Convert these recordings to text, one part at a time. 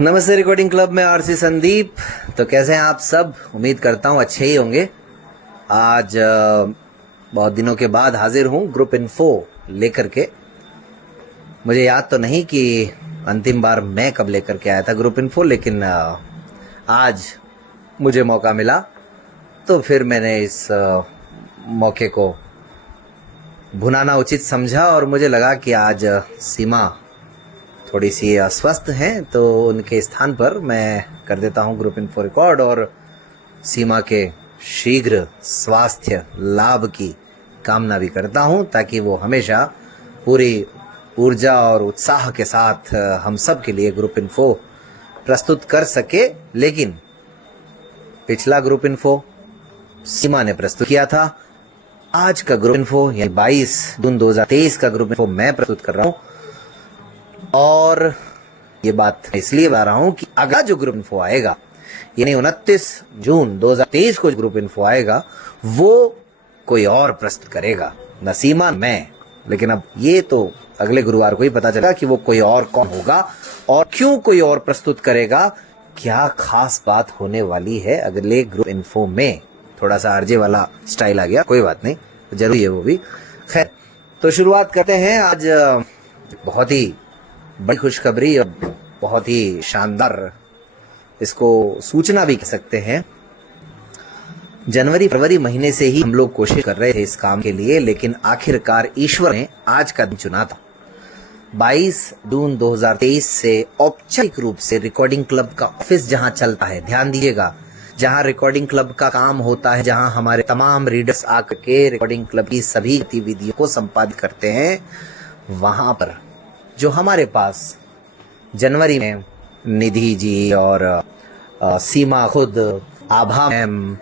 नमस्ते recording club में RC Sandeep. तो कैसे हैं आप सब? उम्मीद करता हूँ अच्छे ही होंगे। आज बहुत दिनों के बाद हाजिर हूँ ग्रुप इन्फो लेकर के। मुझे याद तो नहीं कि अंतिम बार मैं कब लेकर के आया था ग्रुप इन्फो, लेकिन आज मुझे मौका मिला तो फिर मैंने इस मौके को भुनाना उचित समझा और मुझे लगा कि आज सीमा थोड़ी सी अस्वस्थ हैं तो उनके स्थान पर मैं कर देता हूं ग्रुप इन्फो रिकॉर्ड और सीमा के शीघ्र स्वास्थ्य लाभ की कामना भी करता हूं ताकि वो हमेशा पूरी ऊर्जा और उत्साह के साथ हम सब के लिए ग्रुप इन्फो प्रस्तुत कर सके। लेकिन पिछला ग्रुप इन्फो सीमा ने प्रस्तुत किया था, आज का ग्रुप इन्फो यानी 22 जून 2023 का ग्रुप इन्फो मैं प्रस्तुत कर रहा हूं। और ये बात इसलिए बता रहा हूं कि अगला जो ग्रुप इन्फो आएगा यानी 29 जून 2023 को जो ग्रुप इन्फो आएगा वो कोई और प्रस्तुत करेगा, न सीमा मैं। लेकिन अब ये तो अगले गुरुवार को ही पता चलेगा कि वो कोई और कौन होगा और क्यों कोई और प्रस्तुत करेगा, क्या खास बात होने वाली है अगले ग्रुप इन्फो में। थोड़ा सा आरजे वाला स्टाइल आ गया, कोई बात नहीं, जरूरी है वो भी। खैर, तो शुरुआत करते हैं। आज बहुत ही बड़ी खुशखबरी और बहुत ही शानदार, इसको सूचना भी कह सकते हैं। जनवरी फरवरी महीने से ही हम लोग कोशिश कर रहे थे इस काम के लिए, लेकिन आखिरकार ईश्वर ने आज का दिन चुना था। 22 जून 2023 से औपचारिक रूप से रिकॉर्डिंग क्लब का ऑफिस जहां चलता है, ध्यान दीजिएगा, जहां रिकॉर्डिंग क्लब का काम होता है, जहां हमारे तमाम रीडर्स आकर के रिकॉर्डिंग क्लब की सभी गतिविधियों को संपादित करते हैं, वहां पर जो हमारे पास जनवरी में निधि जी और सीमा खुद, आभा मैम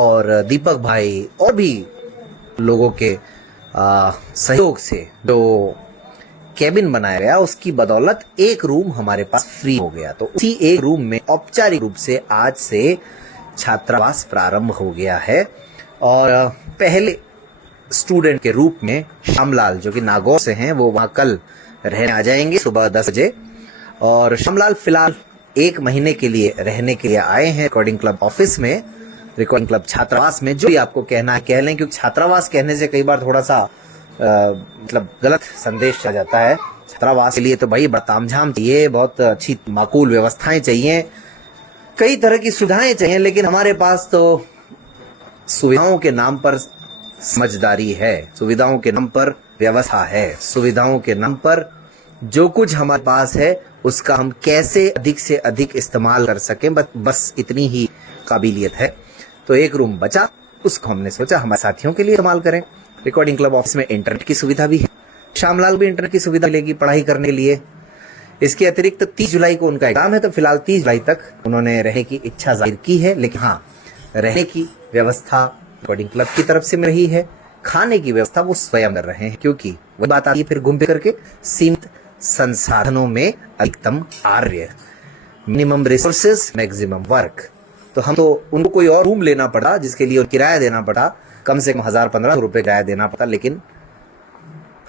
और दीपक भाई और भी लोगों के सहयोग से जो केबिन बनाया गया, उसकी बदौलत एक रूम हमारे पास फ्री हो गया। तो उसी एक रूम में औपचारिक रूप से आज से छात्रावास प्रारंभ हो गया है। और पहले स्टूडेंट के रूप में श्यामलाल जो कि नागौर से हैं, वो वहां कल रहने आ जाएंगे सुबह 10 बजे। और श्यामलाल फिलहाल 1 महीने के लिए रहने के लिए आए हैं रिकॉर्डिंग क्लब ऑफिस में, रिकॉर्डिंग क्लब छात्रावास में। जो भी आपको कहना है कह लें, क्योंकि छात्रावास कहने से कई बार थोड़ा सा मतलब गलत संदेश चला जाता है। छात्रावास के लिए तो भाई बड़ा तामझाम चाहिए, बहुत अच्छी माकूल व्यवस्थाएं चाहिए, कई तरह की सुविधाएं चाहिए। लेकिन हमारे पास तो सुविधाओं के नाम पर समझदारी है, सुविधाओं के नाम पर व्यवस्था है, सुविधाओं के नाम पर जो कुछ हमारे पास है उसका हम कैसे अधिक से अधिक इस्तेमाल कर सकें, बस इतनी ही काबिलियत है। तो एक रूम बचा, उसको हमने सोचा हमारे साथियों के लिए इस्तेमाल करें। रिकॉर्डिंग क्लब ऑफिस में इंटरनेट की सुविधा भी है, श्यामलाल भी इंटरनेट की सुविधा मिलेगी पढ़ाई करने के लिए। इसके अतिरिक्त 30 जुलाई को उनका एग्जाम है, तो फिलहाल 30 जुलाई तक उन्होंने रहने की इच्छा जाहिर की है। लेकिन हाँ, रहने की व्यवस्था रिकॉर्डिंग क्लब की तरफ से मिल रही है, खाने की व्यवस्था वो स्वयं कर रहे हैं, क्योंकि वह बात आती है फिर घूम फिर करके सीमित संसाधनों में अधिकतम कार्य, मिनिमम रिसोर्सेज मैक्सिमम वर्क। तो हम तो उनको कोई और रूम लेना पड़ा, जिसके लिए किराया देना पड़ा, कम से कम 1000-1500 रुपए किराया देना पड़ा। लेकिन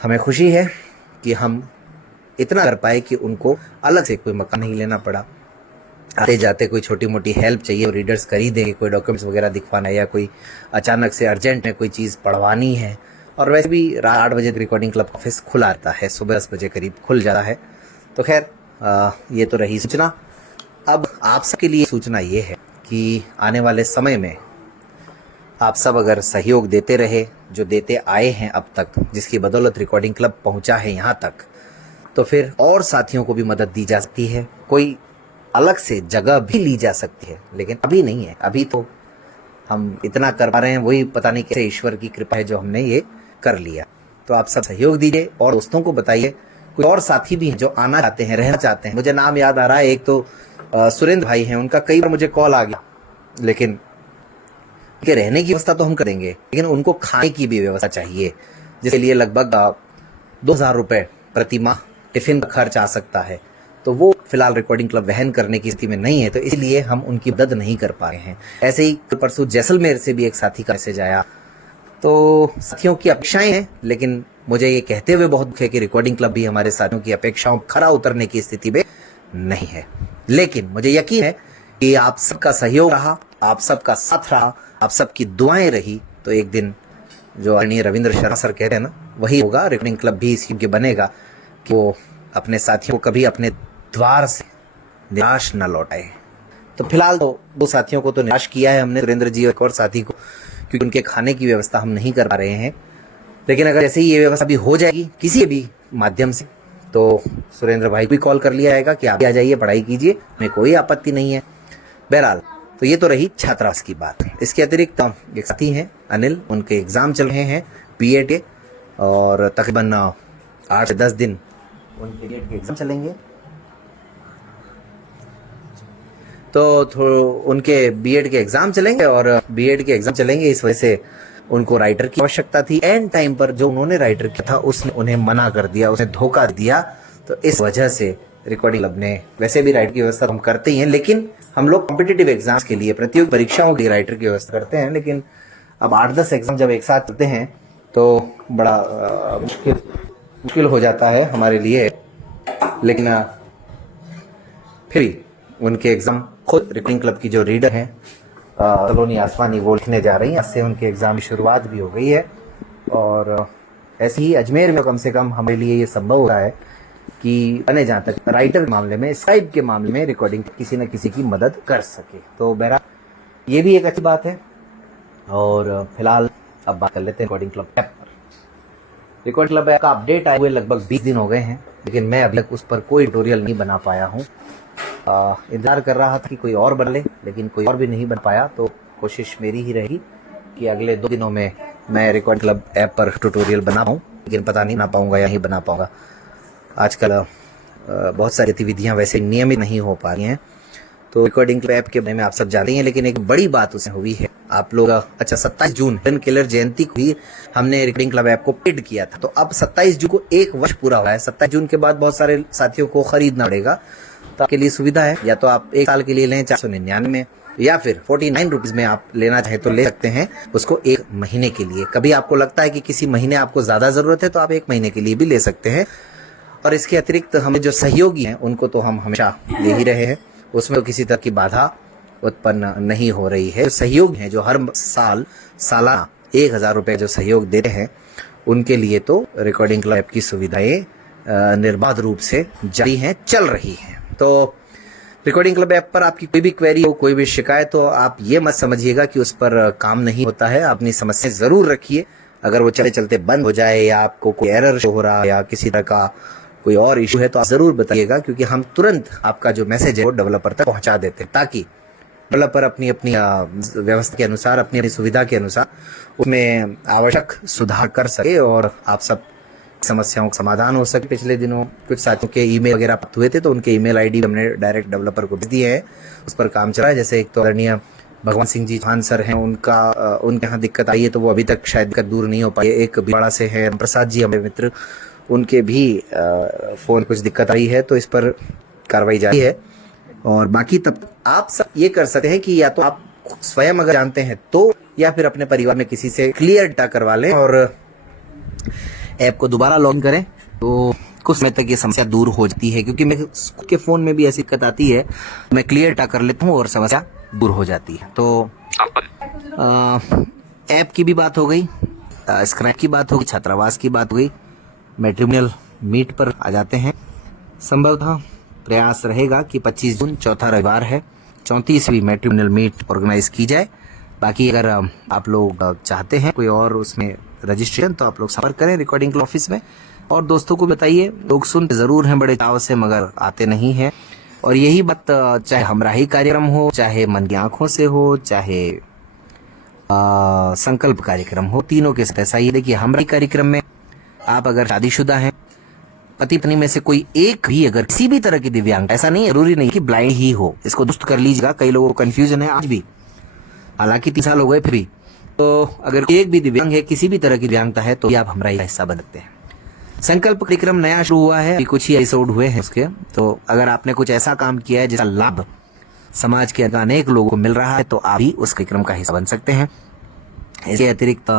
हमें खुशी है कि हम इतना कर पाए कि उनको अलग से कोई मकान नहीं लेना पड़ा। आते जाते कोई छोटी मोटी हेल्प चाहिए, रीडर्स कर ही देंगे, कोई डॉक्यूमेंट्स वगैरह दिखवाना है या कोई अचानक से अर्जेंट में कोई चीज़ पढ़वानी है। और वैसे भी रात 8 बजे रिकॉर्डिंग क्लब ऑफिस खुला रहता है, सुबह 10 बजे करीब खुल जाता है। तो खैर ये तो रही सूचना। अब आप सबके लिए सूचना ये है कि आने वाले समय में आप सब अगर सहयोग देते रहे, जो देते आए हैं अब तक, जिसकी बदौलत रिकॉर्डिंग क्लब पहुंचा है यहाँ तक, तो फिर और साथियों को भी मदद दी जा सकती है, कोई अलग से जगह भी ली जा सकती है। लेकिन अभी नहीं है, अभी तो हम इतना कर पा रहे हैं, वही पता नहीं कैसे ईश्वर की कृपा है जो हमने ये कर लिया। तो आप सब सहयोग दीजिए और दोस्तों को बताइए। कोई और साथी भी हैं जो आना चाहते हैं, रहना चाहते हैं। मुझे नाम याद आ रहा है, एक तो सुरेंद्र भाई हैं, उनका कई बार मुझे कॉल आ गया। लेकिन उनके रहने की व्यवस्था तो हम करेंगे, लेकिन उनको खाने की भी व्यवस्था चाहिए, जिसके लिए लगभग 2000 रुपए प्रति माह टिफिन का खर्च आ सकता है। तो वो फिलहाल रिकॉर्डिंग क्लब वहन करने की स्थिति में नहीं है, तो इसलिए हम उनकी मदद नहीं कर पा रहे हैं। ऐसे ही परसों जैसलमेर से भी एक साथी का मैसेज आया, तो साथियों की अपेक्षाएं हैं, लेकिन मुझे ये कहते हुए बहुत दुख है कि रिकॉर्डिंग क्लब भी हमारे साथियों की अपेक्षाओं खरा उतरने की स्थिति में नहीं है। लेकिन मुझे यकीन है कि आप सबका सहयोग रहा, आप सबका साथ रहा, आप सबकी दुआएं रही, तो एक दिन जो आदरणीय रविंद्र शर्मा सर कहते हैं ना, वही होगा। रिकॉर्डिंग क्लब भी इसी के बनेगा कि वो अपने साथियों को कभी अपने द्वार से निराश न लौटाए। तो फिलहाल तो दो साथियों को तो निराश किया है हमने, सुरेंद्र जी और एक और साथी को, क्योंकि उनके खाने की व्यवस्था हम नहीं कर पा रहे हैं। लेकिन अगर जैसे ही ये व्यवस्था भी हो जाएगी किसी भी माध्यम से, तो सुरेंद्र भाई को भी कॉल कर लिया जाएगा कि आप भी आ जाइए, पढ़ाई कीजिए, हमें कोई आपत्ति नहीं है। बहरहाल तो ये तो रही छात्रावास की बात। इसके अतिरिक्त एक साथी हैं अनिल, उनके एग्जाम चल रहे हैं बीएड के, और तकरीबन 8 से 10 दिन उनके बीएड के एग्जाम चलेंगे। तो उनके बीएड के एग्जाम चलेंगे, और बीएड के एग्जाम चलेंगे, इस वजह से उनको राइटर की आवश्यकता थी। एंड टाइम पर जो उन्होंने राइटर किया था उसने उन्हें मना कर दिया, उसने धोखा दिया। तो इस वजह से रिकॉर्डिंग क्लब ने, वैसे भी राइटर की व्यवस्था हम करते ही हैं, लेकिन हम लोग कॉम्पिटिटिव एग्जाम्स के लिए, प्रतियोगी परीक्षाओं के लिए राइटर की व्यवस्था करते हैं। लेकिन अब 8-10 एग्जाम जब एक साथ चलते हैं तो बड़ा मुश्किल हो जाता है हमारे लिए। लेकिन फिर भी उनके एग्जाम खुद रिकॉर्डिंग क्लब की जो रीडर हैं सलोनी आसवानी, वो लिखने जा रही हैं। इससे उनके एग्जाम की शुरुआत भी हो गई है। और ऐसे ही अजमेर में कम से कम हमारे लिए ये संभव हो रहा है कि बने जहाँ तक राइटर के मामले में, स्क्राइब के मामले में रिकॉर्डिंग किसी न किसी की मदद कर सके। तो बहरहाल ये भी एक अच्छी बात है। और फिलहाल अब बात कर लेते हैं रिकॉर्डिंग क्लब ऐप पर। रिकॉर्डिंग क्लब ऐप का अपडेट आए हुए लगभग 20 दिन हो गए हैं, लेकिन मैं अभी तक उस पर कोई ट्यूटोरियल नहीं बना पाया हूँ। इंतजार कर रहा था कि कोई और बन ले, लेकिन कोई और भी नहीं बन पाया। तो कोशिश मेरी ही रहेगी कि अगले 2 दिनों में मैं रिकॉर्डिंग क्लब ऐप पर ट्यूटोरियल बना पाऊँ, लेकिन पता नहीं बना पाऊंगा या नहीं बना पाऊंगा। आजकल बहुत सारी गतिविधियां वैसे नियमित नहीं हो पा रही हैं। तो रिकॉर्डिंग क्लब ऐप के बारे में आप सब जानते हैं, लेकिन एक बड़ी बात उसमें हुई है। आप लोग 27 जून हिडन किलर जयंती को ही हमने रिकॉर्डिंग क्लब ऐप को पेड किया था। तो अब 27 जून को 1 वर्ष पूरा हुआ है। 27 जून के बाद बहुत सारे साथियों को खरीदना पड़ेगा। तो आपके लिए सुविधा है, या तो आप 1 साल के लिए लें 499 में, या फिर 49 रुपीज में आप लेना चाहे तो ले सकते हैं उसको 1 महीने के लिए। कभी आपको लगता है कि किसी महीने आपको ज्यादा जरूरत है तो आप 1 महीने के लिए भी ले सकते हैं। और इसके अतिरिक्त हमें जो सहयोगी हैं उनको तो हम हमेशा ले ही रहे हैं, उसमें तो किसी तरह की बाधा उत्पन्न नहीं हो रही है। सहयोग हैं जो हर साल सालाना 1000 रुपए जो सहयोग देते हैं, उनके लिए तो रिकॉर्डिंग क्लब ऐप की सुविधाएं निर्बाध रूप से जारी हैं, चल रही हैं। तो रिकॉर्डिंग क्लब ऐप पर आपकी कोई भी क्वेरी हो, कोई भी शिकायत हो, आप ये मत समझिएगा कि उस पर काम नहीं होता है। अपनी समस्या जरूर रखिए। अगर वो चलते चलते बंद हो जाए, या आपको कोई एरर शो हो रहा है, या किसी तरह का कोई और इशू है, तो आप जरूर बताइएगा, क्योंकि हम तुरंत आपका जो मैसेज है वो डेवलपर तक पहुंचा देते हैं, ताकि डेवलपर अपनी अपनी व्यवस्था के अनुसार, अपनी अपनी सुविधा के अनुसार उसमें आवश्यक सुधार कर सके और आप सब समस्याओं का समाधान हो सके। पिछले दिनों कुछ साथियों के ईमेल वगैरह प्राप्त हुए थे, तो उनके ईमेल आईडी हमने डायरेक्ट डेवलपर को भेज दिए हैं, उस पर काम चल रहा है। जैसे एक तो आदरणीय भगवान सिंह जी चौहान सर हैं, उनके यहाँ दिक्कत आई है, तो वो अभी तक शायद दिक्कत दूर नहीं हो पाई। एक बिवाड़ा से है प्रसाद जी, हमारे मित्र, उनके भी फोन कुछ दिक्कत आई है, तो इस पर कार्रवाई जारी है। और बाकी तब आप सब ये कर सकते हैं कि या तो आप स्वयं अगर जानते हैं तो, या फिर अपने परिवार में किसी से क्लियर डाटा करवा लें और ऐप को दोबारा लॉगिन करें, तो कुछ समय तक ये समस्या दूर हो जाती है। क्योंकि मेरे के फोन में भी ऐसी दिक्कत आती है, मैं क्लियर डाटा कर लेता हूँ और समस्या दूर हो जाती है। तो ऐप की भी बात हो गई, स्क्रैप की बात हो गई, छात्रावास की बात हो गई। मैट्रिमोनियल मीट पर आ जाते हैं। संभवतः प्रयास रहेगा कि 25 जून चौथा रविवार है, 34वीं मैट्रिमोनियल मीट ऑर्गेनाइज की जाए। बाकी अगर आप लोग चाहते हैं कोई और उसमें रजिस्ट्रेशन, तो आप लोग संपर्क करें रिकॉर्डिंग क्लब ऑफिस में और दोस्तों को बताइए। लोग सुनते जरूर हैं बड़े चाव से, मगर आते नहीं हैं। और यही बात चाहे हमराही कार्यक्रम हो, चाहे मन की आंखों से हो, चाहे संकल्प कार्यक्रम हो, तीनों के साथ ऐसा ही। देखिए, हमराही कार्यक्रम में आप अगर शादीशुदा हैं, पति पत्नी में से कोई एक भी अगर किसी भी तरह की दिव्यांग, ऐसा नहीं जरूरी नहीं कि ब्लाइंड ही हो, इसको दुरुस्त कर लीजिएगा। कई लोगों को कंफ्यूजन है आज भी, हालांकि 3 साल हो गए फिर भी। तो अगर एक भी दिव्यांग है, किसी भी तरह की दिव्यांगता है, तो आप हमारा हिस्सा बन सकते हैं। संकल्प कार्यक्रम नया शुरू हुआ है, कुछ ही एपिसोड हुए हैं उसके। तो अगर आपने कुछ ऐसा काम किया है जिसका लाभ समाज के अनेक लोगों को मिल रहा है, तो आप भी उस कार्यक्रम का हिस्सा बन सकते हैं। इसके अतिरिक्त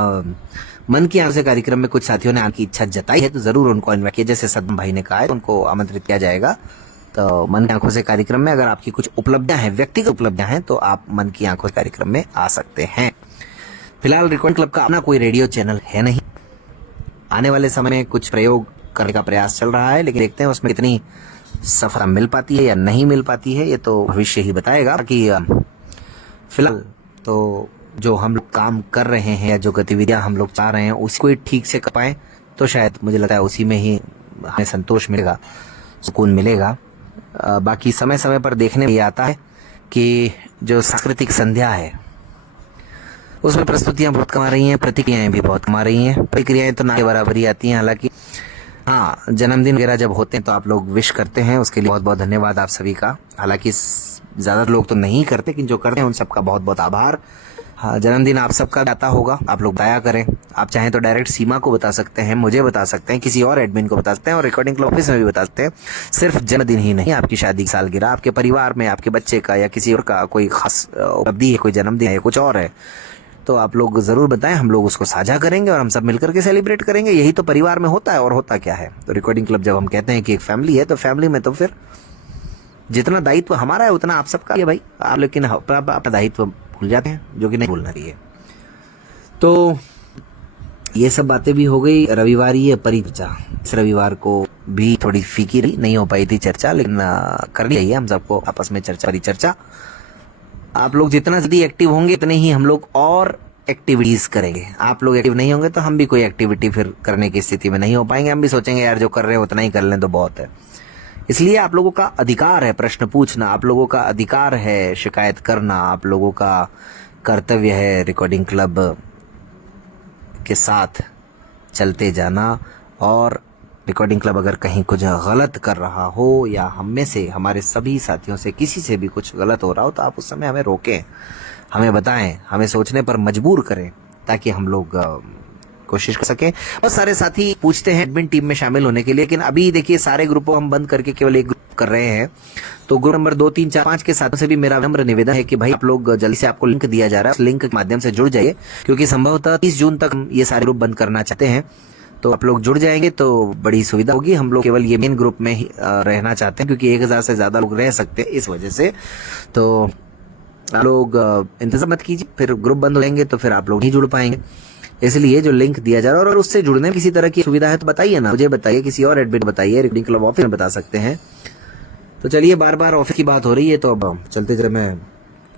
मन की आंखों से कार्यक्रम में कुछ साथियों ने आपकी इच्छा जताई है तो जरूर उनको इन्वाइट किया, जैसे सदम भाई ने कहा है उनको आमंत्रित किया जाएगा। तो मन की आंखों से कार्यक्रम में अगर आपकी कुछ उपलब्धियां हैं, व्यक्तिगत उपलब्धियां हैं, तो आप मन की आंखों से कार्यक्रम में आ सकते हैं। फिलहाल रिकॉर्डिंग क्लब का अपना कोई रेडियो चैनल है नहीं। आने वाले समय में कुछ प्रयोग करने का प्रयास चल रहा है, लेकिन देखते हैं उसमें कितनी सफलता मिल पाती है या नहीं मिल पाती है, ये तो भविष्य ही बताएगा। कि फिलहाल तो जो हम लोग काम कर रहे हैं या जो गतिविधियां हम लोग चाह रहे हैं उसको ही ठीक से कर पाए तो शायद मुझे लगता है उसी में ही हमें संतोष मिलेगा, सुकून मिलेगा। बाकी समय समय पर देखने में ये आता है कि जो सांस्कृतिक संध्या है उसमें प्रस्तुतियां बहुत कमा रही हैं, प्रतिक्रियाएं भी बहुत कमा रही हैं। प्रतिक्रियाएं तो ना के बराबरी आती हैं, हालांकि हाँ, जन्मदिन वगैरह जब होते हैं तो आप लोग विश करते हैं, उसके लिए बहुत बहुत धन्यवाद आप सभी का। हालांकि ज्यादा लोग तो नहीं करते, लेकिन जो करते हैं उन सबका बहुत बहुत आभार। हाँ, जन्मदिन आप सबका आता होगा, आप लोग बताया करें। आप चाहें तो डायरेक्ट सीमा को बता सकते हैं, मुझे बता सकते हैं, किसी और एडमिन को बता सकते हैं और रिकॉर्डिंग क्लब ऑफिस में भी बता सकते हैं। सिर्फ जन्मदिन ही नहीं, आपकी शादी की सालगिरह, आपके परिवार में आपके बच्चे का या किसी और का कोई खास उपलब्धि है, कोई जन्मदिन है, कुछ और है, तो आप लोग जरूर बताएं, हम लोग उसको साझा करेंगे और हम सब मिलकर के सेलिब्रेट करेंगे। यही तो परिवार में होता है, और होता क्या है। तो रिकॉर्डिंग क्लब जब हम कहते हैं कि एक फैमिली है, तो फैमिली में तो फिर जितना दायित्व हमारा है उतना आप सबका है भाई। आप लेकिन अपना दायित्व भूल जाते हैं, जो कि नहीं भूलना चाहिए। तो ये सब बातें भी हो गई। रविवार ही है परिचर्चा, इस रविवार को भी थोड़ी फीकी रही, नहीं हो पाई थी चर्चा, लेकिन करनी चाहिए हम सबको आपस में चर्चा, परिचर्चा। आप लोग जितना जल्दी एक्टिव होंगे उतने ही हम लोग और एक्टिविटीज करेंगे। आप लोग एक्टिव नहीं होंगे तो हम भी कोई एक्टिविटी फिर करने की स्थिति में नहीं हो पाएंगे। हम भी सोचेंगे यार जो कर रहे हैं उतना ही कर लें तो बहुत है। इसलिए आप लोगों का अधिकार है प्रश्न पूछना, आप लोगों का अधिकार है शिकायत करना, आप लोगों का कर्तव्य है रिकॉर्डिंग क्लब के साथ चलते जाना। और रिकॉर्डिंग क्लब अगर कहीं कुछ गलत कर रहा हो या हम में से, हमारे सभी साथियों से किसी से भी कुछ गलत हो रहा हो, तो आप उस समय हमें रोकें, हमें बताएं, हमें सोचने पर मजबूर करें, ताकि हम लोग कोशिश कर सकें। बहुत सारे साथी पूछते हैं एडमिन टीम में शामिल होने के लिए, लेकिन अभी देखिए सारे ग्रुपों हम बंद करके केवल एक ग्रुप कर रहे हैं। तो ग्रुप नंबर 2, 3, 4, 5 के साथों से भी मेरा विनम्र निवेदन है कि भाई आप लोग जल्दी से, आपको लिंक दिया जा रहा है, उस लिंक के माध्यम से जुड़ जाइए, क्योंकि संभवतः 30 जून तक हम ये सारे ग्रुप बंद करना चाहते हैं। तो आप लोग जुड़ जाएंगे तो बड़ी सुविधा होगी। हम लोग केवल ये मेन ग्रुप में ही रहना चाहते हैं, क्योंकि 1000 से ज्यादा लोग रह सकते हैं इस वजह से। तो आप लोग इंतजार मत कीजिए, फिर ग्रुप बंद हो जाएंगे तो फिर आप लोग नहीं जुड़ पाएंगे। इसलिए जो लिंक दिया जा रहा है, और उससे जुड़ने में किसी तरह की सुविधा है तो बताइए ना, मुझे बताइए, किसी और एडमिन बताइए, रिकॉर्डिंग क्लब ऑफिस में बता सकते हैं। तो चलिए, बार बार ऑफिस की बात हो रही है तो अब चलते चले मैं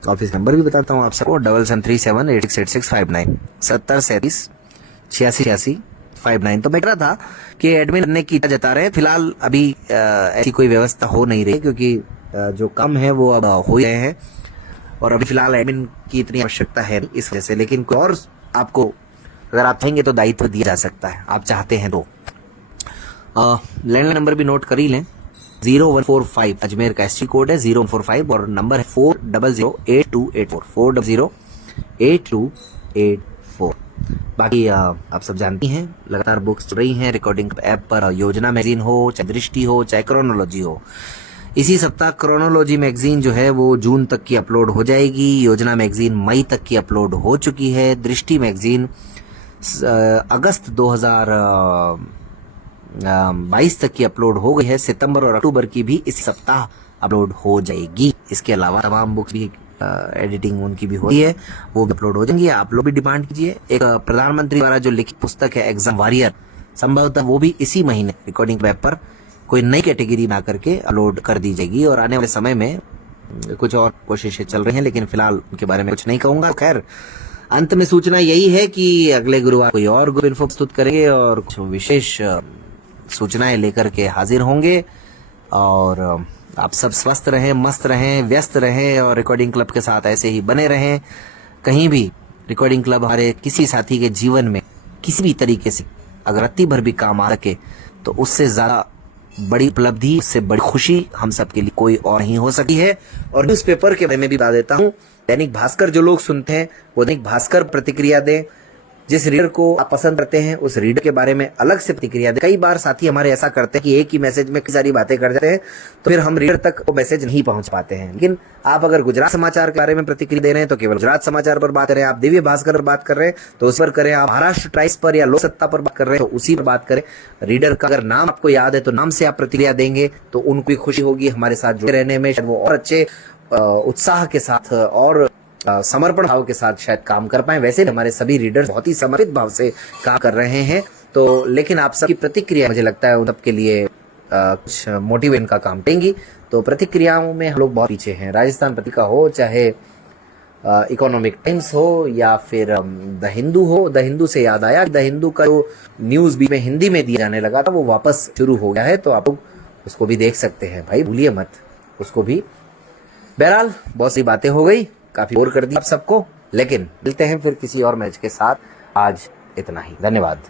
ऑफिस नंबर भी बताता हूँ आप सबको। 7737868659 7037868659। तो मैं कह रहा था कि एडमिन करने की इच्छा जता रहे हैं। फिलहाल अभी ऐसी कोई व्यवस्था हो नहीं रही, क्योंकि जो काम है वो अब हो गए हैं और अभी फिलहाल एडमिन की इतनी आवश्यकता है इस वजह से। लेकिन कोई और आपको, अगर आप चाहेंगे तो दायित्व दिया जा सकता है, आप चाहते हैं तो। लैंडलाइन नंबर भी नोट कर ही लें, 0145 अजमेर का एसटी कोड है 0145 और नंबर है 4008284 4008284। बाकी आप सब जानती हैं, लगातार बुक्स चल रही हैं रिकॉर्डिंग ऐप पर। योजना मैगजीन हो, चाहे दृष्टि हो, चाहे क्रोनोलॉजी हो। इसी सप्ताह क्रोनोलॉजी मैगजीन जो है वो जून तक की अपलोड हो जाएगी। योजना मैगजीन मई तक की अपलोड हो चुकी है। दृष्टि मैगजीन अगस्त 2022 तक की अपलोड हो गई है। सितंबर और अक्टूबर की भी इस सप्ताह अपलोड हो जाएगी। इसके अलावा तमाम बुक्स भी एडिटिंग उनकी भी हो रही है, वो भी अपलोड हो जाएंगी। आप लोग भी डिमांड कीजिए। एक प्रधानमंत्री द्वारा जो लिखित पुस्तक है एग्जाम वॉरियर, संभवतः वो भी इसी महीने रिकॉर्डिंग वेब पर कोई नई कैटेगरी बना करके अपलोड कर दी जाएगी। और आने वाले समय में कुछ और कोशिशें चल रही हैं, लेकिन फिलहाल उनके बारे में कुछ नहीं कहूंगा। खैर, अंत में सूचना यही है कि अगले गुरुवार कोई और ग्रुप इन्फो प्रस्तुत करेंगे और कुछ विशेष सूचनाएं लेकर के हाजिर होंगे। और आप सब स्वस्थ रहें, मस्त रहें, व्यस्त रहें और रिकॉर्डिंग क्लब के साथ ऐसे ही बने रहें। कहीं भी रिकॉर्डिंग क्लब हमारे किसी साथी के जीवन में किसी भी तरीके से अगर रत्ती भर भी काम आ सके तो उससे ज्यादा बड़ी उपलब्धि, उससे बड़ी खुशी हम सबके लिए कोई और नहीं हो सकती है। और न्यूज़पेपर के बारे में भी बता देता हूँ, दैनिक भास्कर जो लोग सुनते हैं वो दैनिक भास्कर प्रतिक्रिया दें। जिस रीडर को आप पसंद करते हैं उस रीडर के बारे में अलग से प्रतिक्रिया दें। कई बार साथी हमारे ऐसा करते हैं कि एक ही मैसेज में कई सारी बातें कर जाते हैं, तो फिर हम रीडर तक वो मैसेज नहीं पहुंच पाते हैं। लेकिन आप अगर गुजरात समाचार के बारे में प्रतिक्रिया दे रहे हैं तो केवल गुजरात समाचार पर बात करें, आप दिव्य भास्कर पर बात कर रहे हैं तो उस पर करें, आप महाराष्ट्र टाइम्स पर या लोक सत्ता पर बात कर रहे हैं तो उसी पर बात करें। रीडर का अगर नाम आपको याद है तो नाम से आप प्रतिक्रिया देंगे तो उनको भी खुशी होगी हमारे साथ जुड़े रहने में, वो और अच्छे उत्साह के साथ और समर्पण भाव के साथ शायद काम कर पाए। वैसे हमारे सभी रीडर्स बहुत ही समर्पित भाव से काम कर रहे हैं, तो लेकिन आप सबकी प्रतिक्रिया मुझे लगता है उन सबके लिए कुछ मोटिवेशन का काम करेंगी। तो प्रतिक्रियाओं में हम लोग बहुत पीछे हैं। राजस्थान पत्रिका हो, चाहे इकोनॉमिक टाइम्स हो या फिर द हिंदू हो। द हिंदू से याद आया, द हिंदू का जो न्यूज भी में हिंदी में दिया जाने लगा था वो वापस शुरू हो गया है, तो आप लोग उसको भी देख सकते हैं भाई, भूलिए मत उसको भी। बहरहाल बहुत सी बातें हो गई, काफी बोर कर दी आप सबको, लेकिन मिलते हैं फिर किसी और मैच के साथ। आज इतना ही, धन्यवाद।